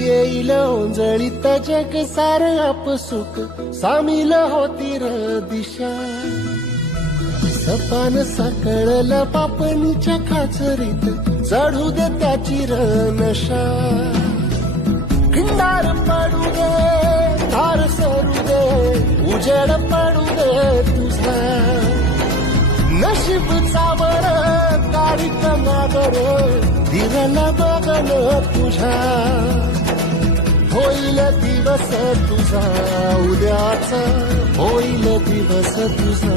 येईल ओंजळीत जग सार आपसुक सामील होती र दिशा. सपान साकळलं पापणीच्या खाचरीत चढू दे त्याची र नशा. खिंडार पडू दे धार सरू दे उजेड पडू दे तुझा. नशीब चावर काळीक नागर दिरला बघन तुझ्या. होईल दिवस तुझा उद्याचा होईल दिवस तुझा.